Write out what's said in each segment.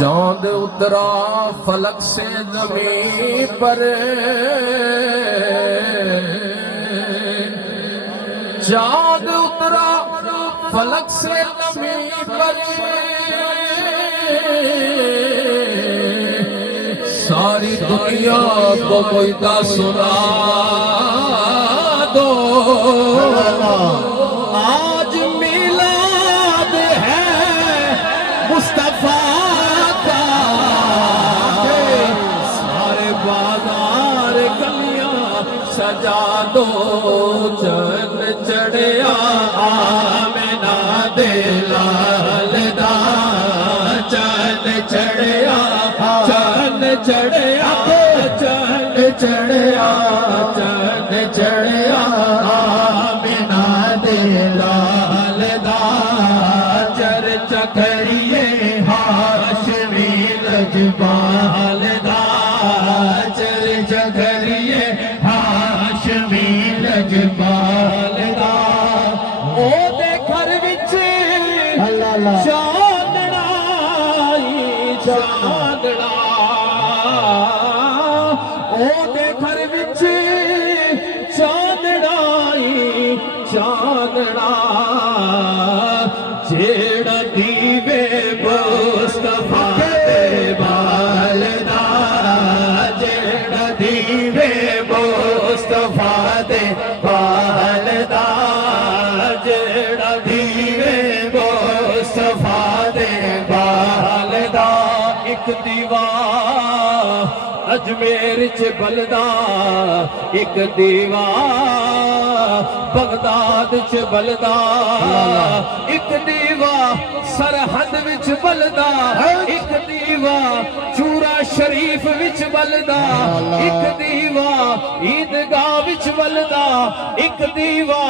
चांद उतरा फलक से जमीन पर, चांद उतरा फलक से जमीन पर, सारी दुनिया को कोई दा सुना दो। आज मिलाद है मुस्तफा का, सारे बाजार गलियां सजा दो। चन चढ़िया आमिना दे लाल दा, चन चढ़िया चन चढ़िया चन चढ़िया चन चढ़िया आमिना दे लाल दा। चर्चा करिए हाशमी लजपाल दा, चर्चा करिए हाशमी लजपाल दा। ओदे घर विच चांदना चांदना, ओदे घर विच चांदना चांदना। जेड़ा दीवे मुस्तफा दे बाल दा, जेड़ा दीवे मुस्तफा दे बाल दा, जेड़ा दीवे मुस्तफा दे बाल दा। एक दीवा अजमेर च बलदा, एक दीवा बगदाद च बलदा, एक दीवा सरहद विच बलदा, एक दीवा चूरा शरीफ विच बलदा, एक दीवा ईदगाह विच बलदा, एक दीवा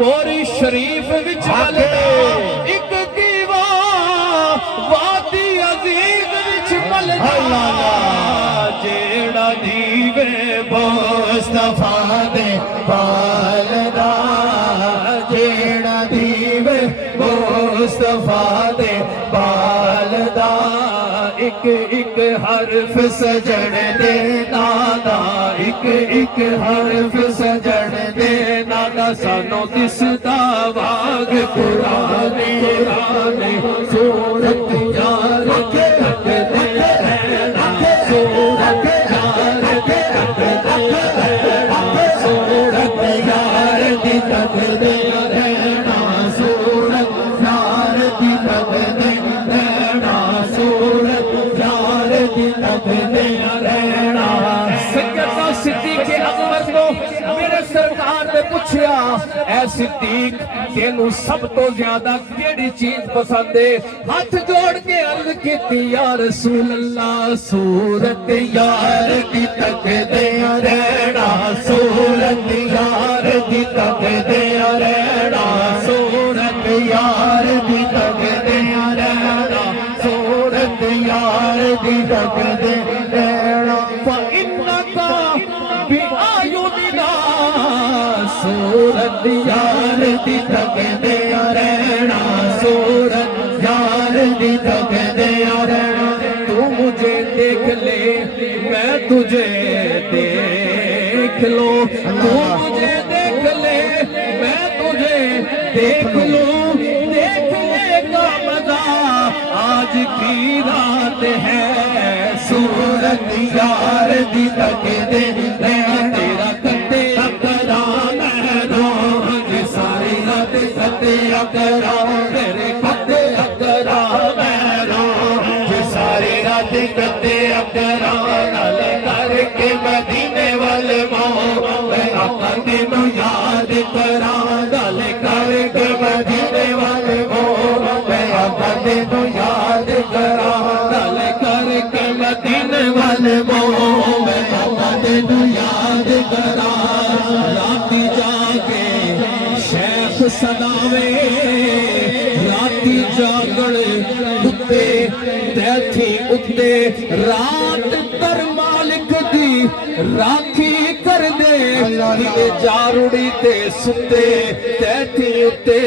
मोरी शरीफ विच बलदा, एक दीवा वादी अजीज विच बलदा। जेड़ा दीवे मुस्तफा दे बाल दा, जेड़ा दीवे मुस्तफा दे बाल दा। एक एक हरफ सजण दे नादा, एक एक हरफ सजण दे नादा। सानू दिसदा वाग कुराने कुराने, सूरत यार के तकदे रहना, सूरत यार के तकदे रहना, सूरत यार की तकदे रहना, सूरत यार की तकदे रहना, सूरत यार की तकदे रहना। सैयदा सिद्दीक़ अकबर को मेरे सरकार ने पूछा, ऐ सिद्दीक तेनू सब तो ज्यादा केड़ी चीज पसंद है? हाथ जोड़ के अर्ज की या रसूल अल्लाह, सूरत यार की तकदे रहना, सूरत यार की तकदे रहना, सूरत यार की तकदे रहना, सूरत यार की तकदे रहना। फइन्नका बिआयुनिना, सूरत यार की तकदे रहना, सूरत यार की तकदे रहना। तू मुझे देख ले मैं तुझे देख लो, तू मुझे देख ले मैं तुझे देख लूं। देखने का मजा आज की रात है, सूरत यार की तकदे रहना। तेरा कते अकरा मैं रोज सारी रात कते अकरा, तेरे कते अकरा मैं रोज सारी रात कते अकरा। नाले करके मदीने वाले मोह मैं आका तेनू याद करा, नाले करके मदीने वाले मोह मैं आका तेनू याद करा, नाले करके मदीने वाले मोह मैं आका तेनू याद करा। राती जाके शेख सदावे, राती जागण उत्ते तैथी उत्ते, रात तर मालिक दी राखी कर दे दिल जारुड़ी ते सुते तैथी उते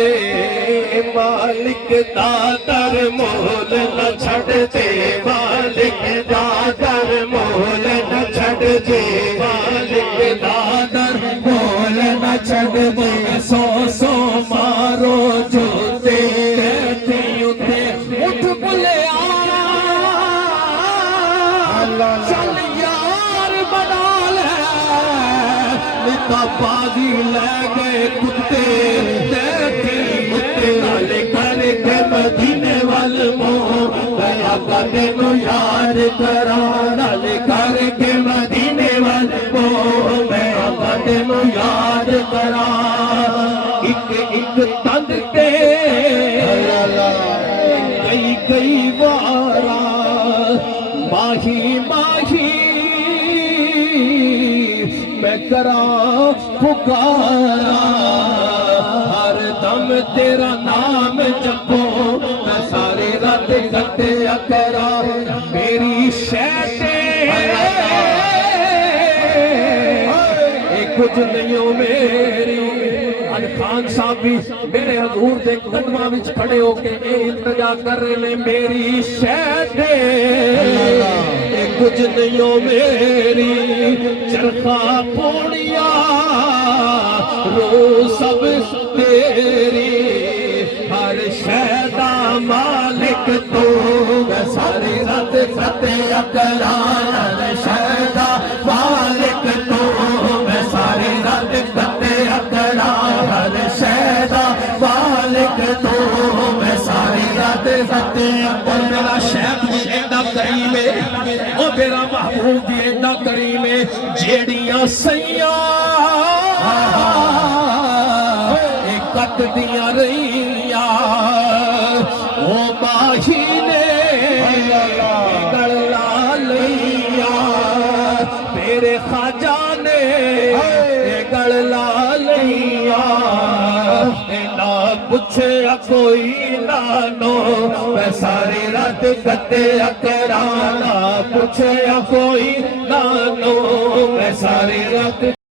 मालिक दा दर मोल न छड़ दे मालिक दा दर मोल न छड़ दे मालिक दा दर मोल न छड़ दे सो सो मारो जोते तैथी उते उठ बुलिया चल यार बना ले निता बाजी ले गए कुत्ते तैथी उते नाले करके मदीने वाल मोह आका तेनू यार करा नाले करके मदीने वाल मोह मैं आका तेनू याद करा एक एक तंद ते कई कई वारा माही माही मैं करा पुकारा हर दम तेरा नाम जपो मैं सारी रात गत्या करा मेरी शैते कुछ नहीं हो मेरी अल खान साहब भी मेरे हजूर के कदमां विच खड़े होके इल्तिजा कर रहे ने मेरी शैते कुछ नहीं हो मेरी चरखा पोड़िया रो सब तेरी हर शैदा मालिक तो मैं सारी रात सत्या करा हर शैदा मालिक तो मैं सारी रात सत्या करा हर शैदा मालिक तो मैं सारी रात सत्या और मेरा शैख भी एडा करीम है और मेरा महबूब भी एडा करीम है जेड़ियां सैया कट दिया रहिया ओ माही ने गला लिया मेरे खाजा ने गला लिया ना पूछे कोई नानो मैं सारी रात कत्या कराना पूछे कोई नानो मैं सारी रात